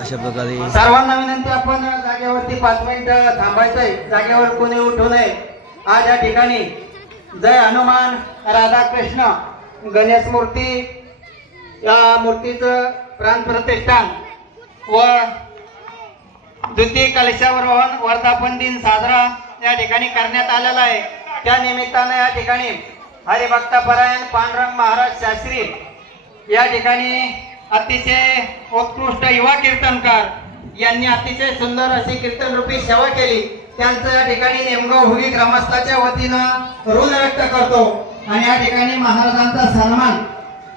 अशा प्रकारे सर्वांना विनंती, आपण जागेवरती 5 मिनिटं थांबायचंय, जागेवर कोणी उठू नये। आज या ठिकाणी जय हनुमान राधाकृष्ण गणेश मूर्ती या मूर्तीचं प्राण प्रतिष्ठान व द्वितीय कलशावरोहण वर्धापन दिन साजरा या ठिकाणी करण्यात आलेला आहे। त्या निमित्ताने या ठिकाणी हरिभक्तपरायण पांडुरंग महाराज शास्त्री या ठिकाणी अतिशय उत्कृष्ट युवा कीर्तनकार यांनी अतिशय सुंदर अशी कीर्तन रूपी सेवा केली। त्यांचं या ठिकाणी नेमगाव हुगी ग्रामस्थाच्या वतीनं ऋण व्यक्त करतो आणि या ठिकाणी महाराजांचा सन्मान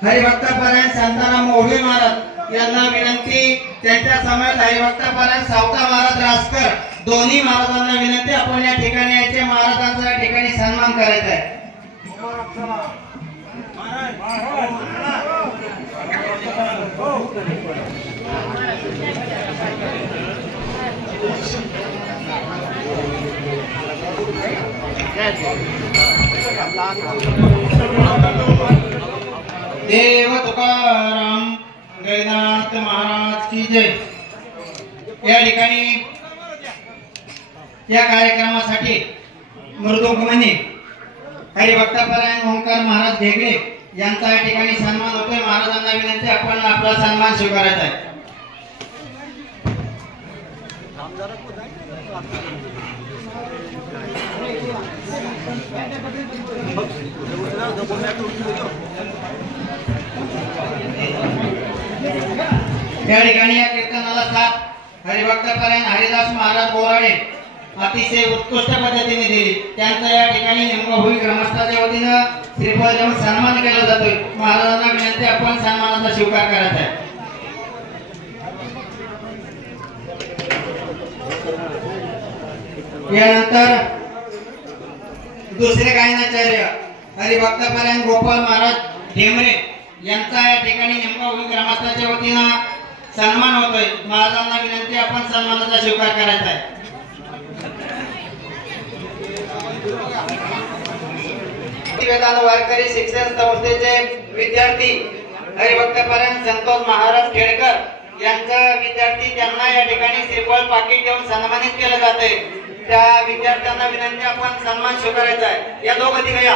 हरिभक्तपरायण शांताराम ओढे महाराज यांना विनंती, त्यांच्या समवेत हरिभक्तपरायण सावता महाराज रासकर दोन्ही महाराजांना विनंती, आपण या ठिकाणी याचे महाराजांचा या ठिकाणी सन्मान करायचा आहे। देव तुकाराम गैनाथ महाराज की जय। या ठिकाणी या कार्यक्रमासाठी मृदुंगमणी हरिभक्तपरायण ओंकार महाराज भेगडे यांचा या ठिकाणी सन्मान होतोय। महाराजांना विनंती, आपण आपला सन्मान स्वीकारायचा आहे। या ठिकाणी या कीर्तनाला साथ हरिभक्तपरायण हरिदास महाराज बोराडे अतिशय उत्कृष्ट पद्धतीने दिली। त्यांचा या ठिकाणी नेमगाव ग्रामस्थाच्या वतीनं श्रीफळ देऊन सन्मान केला जातोय। महाराजांना विनंती, आपण सन्मानाचा स्वीकार करायचा आहे। यानंतर दुसरे गायनाचार्य हरिभक्तपरायण गोपाल महाराज ढेमरे यांचा या ठिकाणी नेमगाव ग्रामस्थाच्या वतीनं सन्मान होतोय। महाराजांना विनंती, आपण सन्मानाचा स्वीकार करायचा आहे। वेदांत वारकरी शिक्षण संस्थेचे विद्यार्थी हरिभक्तपरायण संतोष महाराज खेडकर यांचा विद्यार्थी, त्यांना या ठिकाणी श्रीफळ पाकिट देऊन सन्मानित केलं जाते। त्या विद्यार्थ्यांना विनंती, आपण सन्मान स्वीकारायचा आहे। या दोघं तिघं या।